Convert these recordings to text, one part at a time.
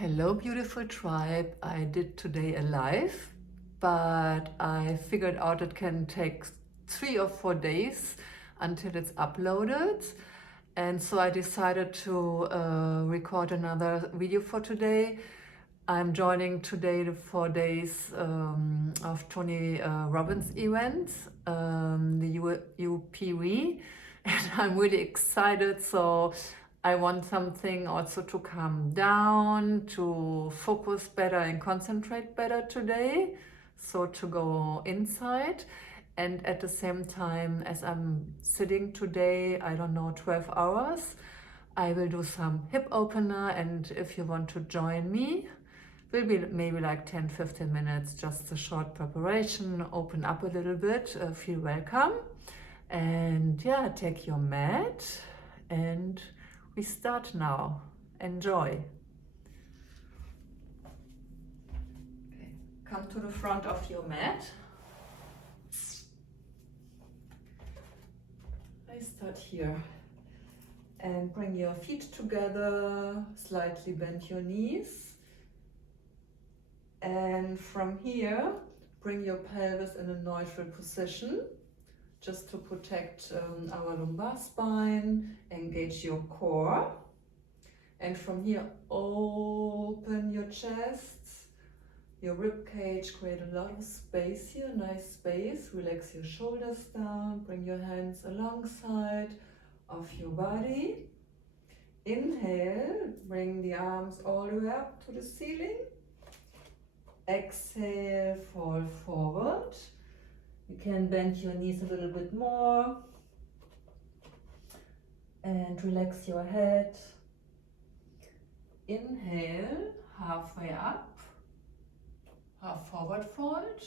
Hello, beautiful tribe. I did today a live, but I figured out it can take 3 or 4 days until it's uploaded. And so I decided to record another video for today. I'm joining today the 4 days of Tony Robbins event, the UPV, and I'm really excited. So I want something also to calm down, to focus better and concentrate better today. So to go inside. And at the same time, as I'm sitting today, I don't know, 12 hours, I will do some hip opener. And if you want to join me, will be maybe like 10-15 minutes, just a short preparation, open up a little bit, feel welcome. And yeah, take your mat and we start now. Enjoy. Okay. Come to the front of your mat. I start here. And bring your feet together, slightly bend your knees. And from here, bring your pelvis in a neutral position, just to protect our lumbar spine, engage your core. And from here, open your chest, your rib cage, create a lot of space here, nice space. Relax your shoulders down, bring your hands alongside of your body. Inhale, bring the arms all the way up to the ceiling. Exhale, fall forward. You can bend your knees a little bit more and relax your head. Inhale, halfway up, half forward fold.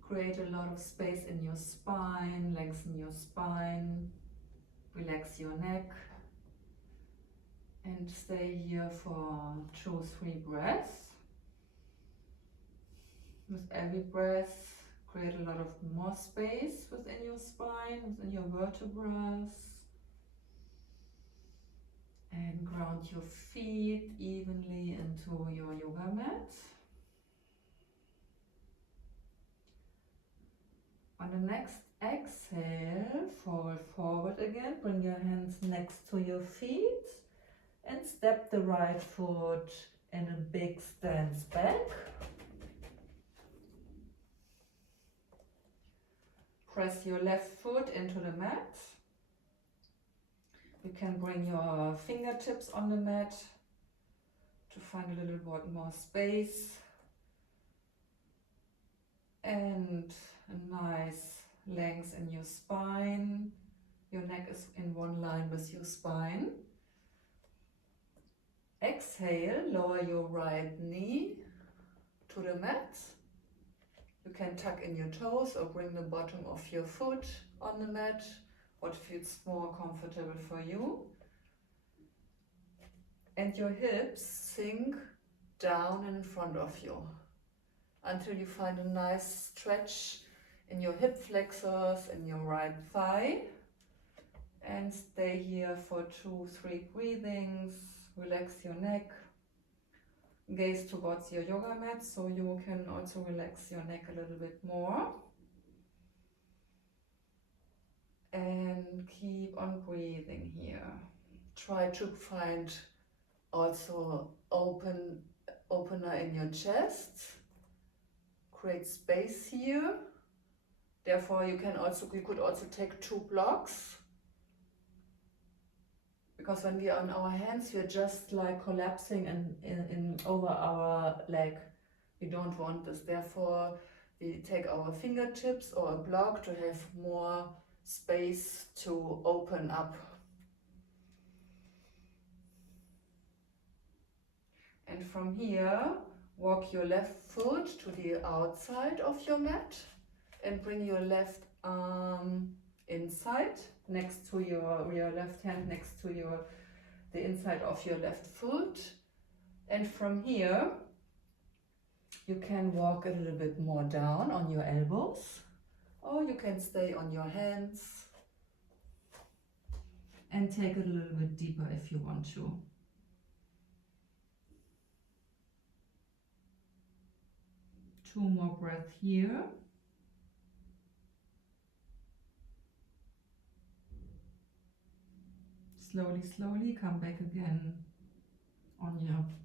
Create a lot of space in your spine, lengthen your spine, relax your neck, and stay here for 2-3 breaths. With every breath, create a lot of more space within your spine, within your vertebrae. And ground your feet evenly into your yoga mat. On the next exhale, fall forward again. Bring your hands next to your feet and step the right foot in a big stance back. Press your left foot into the mat. You can bring your fingertips on the mat to find a little bit more space. And a nice length in your spine. Your neck is in one line with your spine. Exhale, lower your right knee to the mat. You can tuck in your toes or bring the bottom of your foot on the mat, what feels more comfortable for you. And your hips sink down in front of you until you find a nice stretch in your hip flexors, in your right thigh. And stay here for 2-3 breathings. Relax your neck. Gaze towards your yoga mat so you can also relax your neck a little bit more. And keep on breathing here. Try to find also opener in your chest. Create space here. Therefore you could also take 2 blocks. Because when we are on our hands, we are just like collapsing in over our leg. We don't want this. Therefore, we take our fingertips or a block to have more space to open up. And from here, walk your left foot to the outside of your mat and bring your left arm inside, next to your left hand next to the inside of your left foot. And from here you can walk a little bit more down on your elbows, or you can stay on your hands and take it a little bit deeper if you want to. 2 more breaths here. Slowly, slowly come back again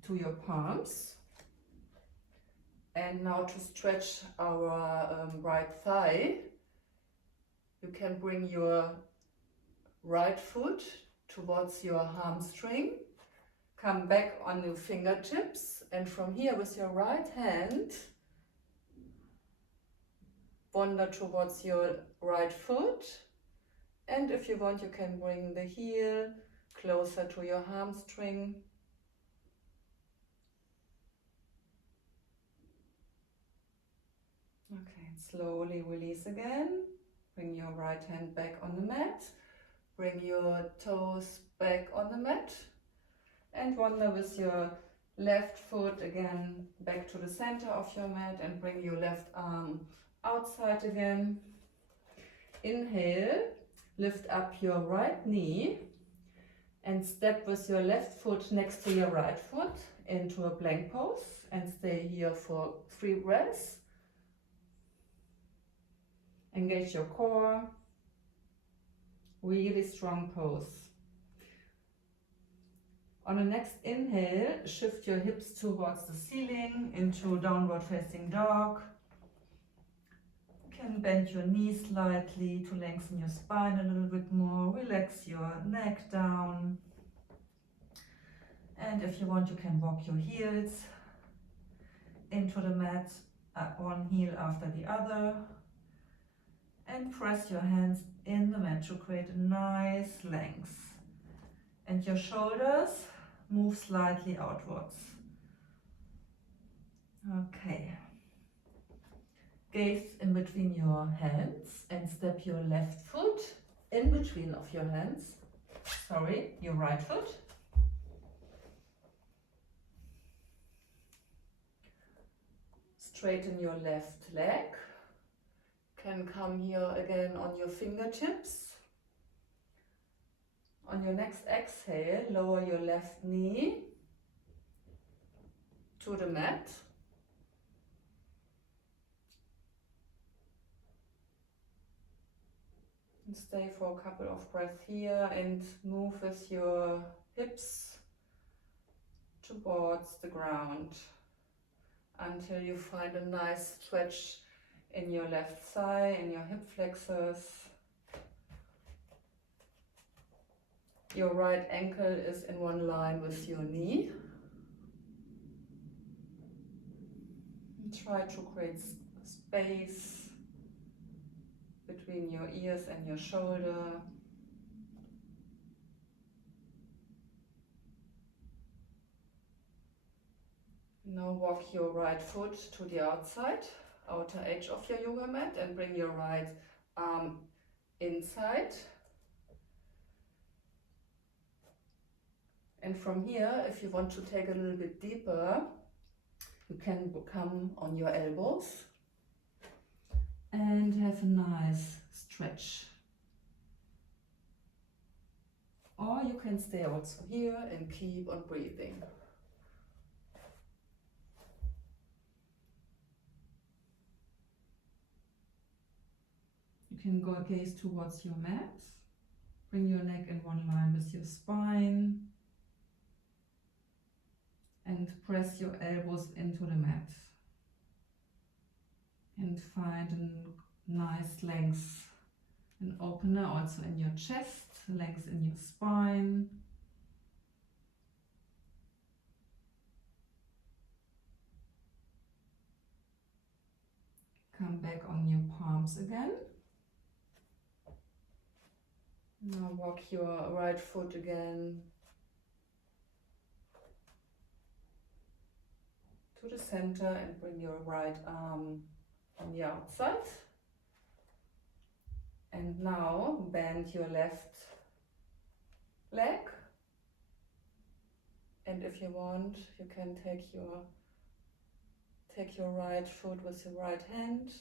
to your palms. And now to stretch our right thigh, you can bring your right foot towards your hamstring. Come back on your fingertips, and from here with your right hand, wander towards your right foot. And if you want, you can bring the heel closer to your hamstring. Okay, slowly release again. Bring your right hand back on the mat. Bring your toes back on the mat. And wander with your left foot again back to the center of your mat and bring your left arm outside again. Inhale, lift up your right knee and step with your left foot next to your right foot into a plank pose and stay here for 3 breaths. Engage your core, really strong pose. On the next inhale, shift your hips towards the ceiling into downward facing dog. You can bend your knees slightly to lengthen your spine a little bit more. Relax your neck down. And if you want, you can walk your heels into the mat, one heel after the other. And press your hands in the mat to create a nice length. And your shoulders move slightly outwards. Okay. Gaze in between your hands and step your left foot in between of your hands. Your right foot. Straighten your left leg. Can come here again on your fingertips. On your next exhale, lower your left knee to the mat. And stay for a couple of breaths here and move with your hips towards the ground until you find a nice stretch in your left thigh, in your hip flexors. Your right ankle is in one line with your knee. Try to create space between your ears and your shoulder. Now walk your right foot to the outer edge of your yoga mat and bring your right arm inside. And from here, if you want to take a little bit deeper, you can come on your elbows and have a nice stretch. Or you can stay also here and keep on breathing. You can go gaze towards your mat. Bring your neck in one line with your spine. And press your elbows into the mat. And find a nice length, an opener also in your chest, length in your spine. Come back on your palms again. Now walk your right foot again to the center and bring your right arm on the outside. And now bend your left leg. And if you want, you can take your right foot with your right hand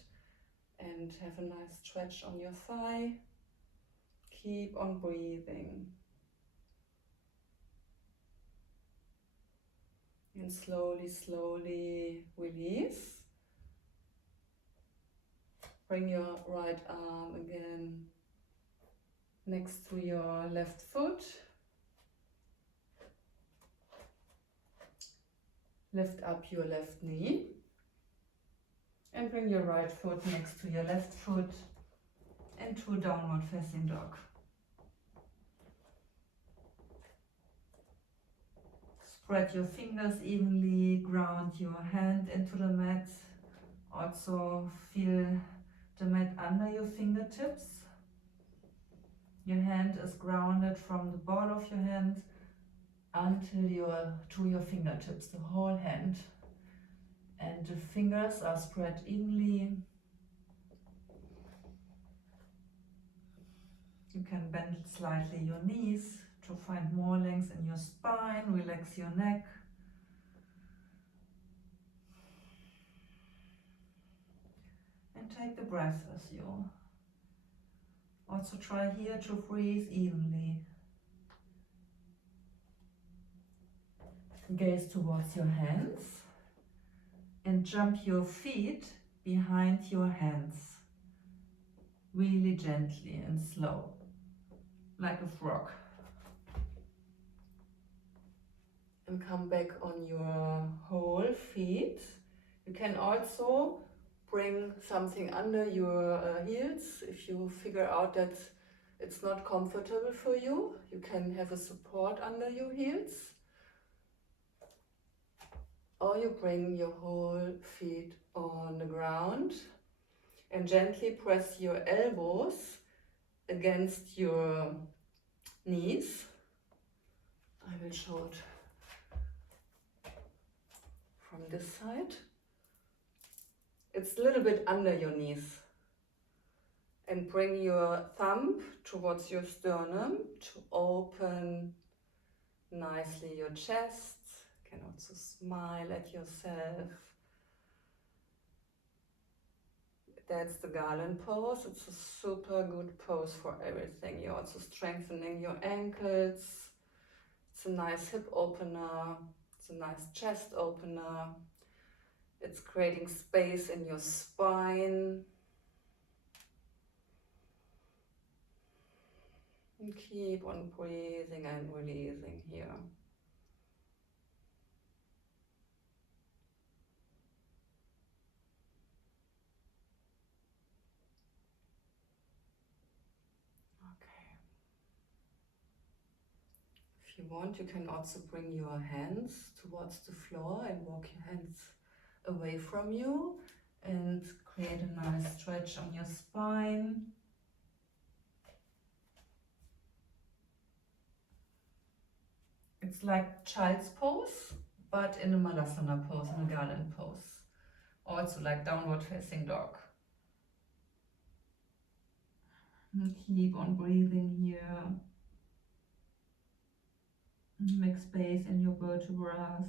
and have a nice stretch on your thigh. Keep on breathing. And slowly, slowly release. Bring your right arm again next to your left foot. Lift up your left knee. And bring your right foot next to your left foot into downward facing dog. Spread your fingers evenly, ground your hand into the mat. Also feel the mat under your fingertips. Your hand is grounded from the ball of your hand until to your fingertips, the whole hand. And the fingers are spread evenly. You can bend slightly your knees to find more length in your spine. Relax your neck. And take the breath with you. Also try here to breathe evenly. Gaze towards your hands and jump your feet behind your hands. Really gently and slow, like a frog. And come back on your whole feet. You can also bring something under your heels. If you figure out that it's not comfortable for you, you can have a support under your heels. Or you bring your whole feet on the ground and gently press your elbows against your knees. I will show it from this side. It's a little bit under your knees. And bring your thumb towards your sternum to open nicely your chest. You can also smile at yourself. That's the garland pose. It's a super good pose for everything. You're also strengthening your ankles. It's a nice hip opener. It's a nice chest opener. It's creating space in your spine. And keep on breathing and releasing here. If you want, you can also bring your hands towards the floor and walk your hands away from you and create a nice stretch on your spine. It's like child's pose, but in a Malasana pose, in a garland pose. Also like downward facing dog. And keep on breathing here. Make space in your vertebrae.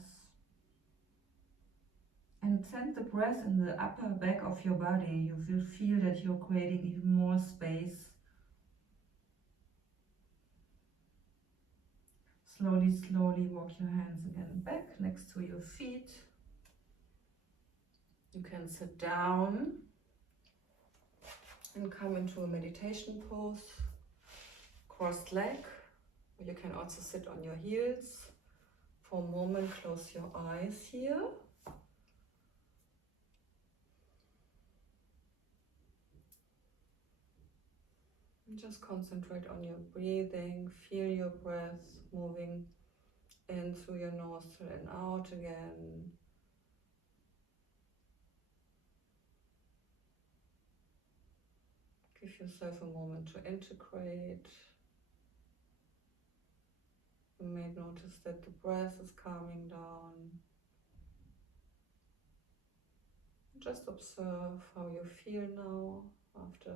And send the breath in the upper back of your body. You will feel that you're creating even more space. Slowly, slowly walk your hands again back next to your feet. You can sit down and come into a meditation pose. Crossed leg. You can also sit on your heels. For a moment, close your eyes here. And just concentrate on your breathing. Feel your breath moving in through your nostril and out again. Give yourself a moment to integrate. You may notice that the breath is calming down. Just observe how you feel now after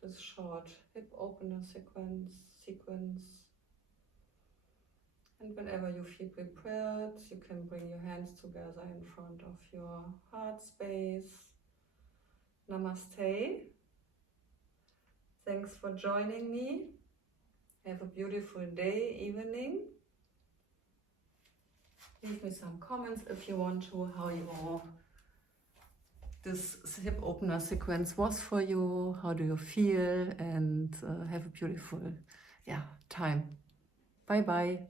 this short hip opener sequence. And whenever you feel prepared, you can bring your hands together in front of your heart space. Namaste. Thanks for joining me. Have a beautiful day, evening. Leave me some comments if you want to, how you this hip opener sequence was for you. How do you feel? And have a beautiful time. Bye bye.